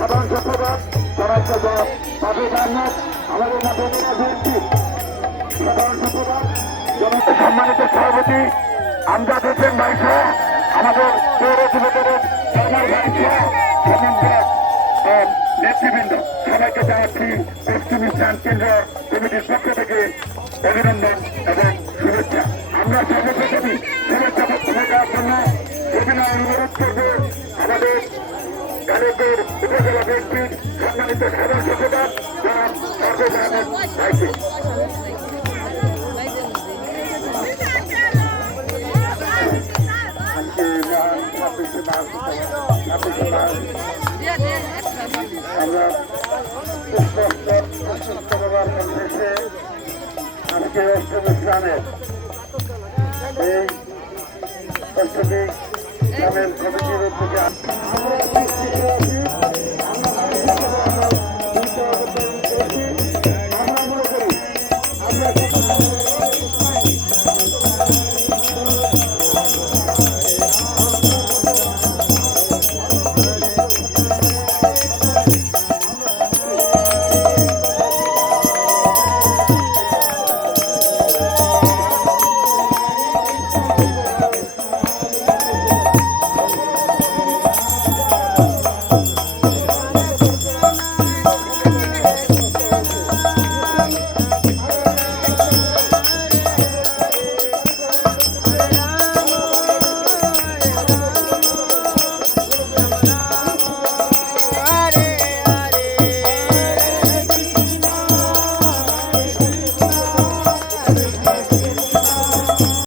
সাধারণ সম্পাদক আমাদের সাধারণ সম্পাদক সম্মানিত সভাপতি আমজাদ হোসেন ভাই সহ আমাদের পৌর যুবদলের চেয়ারম্যান ভাই সহ সমস্ত নেতৃবৃন্দ সবাইকে জানাচ্ছি পশ্চিম ইসলাম কেন্দ্র কমিটির পক্ষ থেকে অভিনন্দন এবং শুভেচ্ছা। আমরা সর্বপ্রথমে শুভেচ্ছা বক্তব্য দেওয়ার জন্য অভিনয় অনুরোধ করব আমাদের কালেজের উপজেলা বিএনপির সম্মানিত সাধারণ সম্পাদক জনাব সরকার আহমেদ ভাইকে। আমরা আজকে অষ্টম ইসলামের এই অষ্টমী ইসলামের কমিটির উদ্যোগে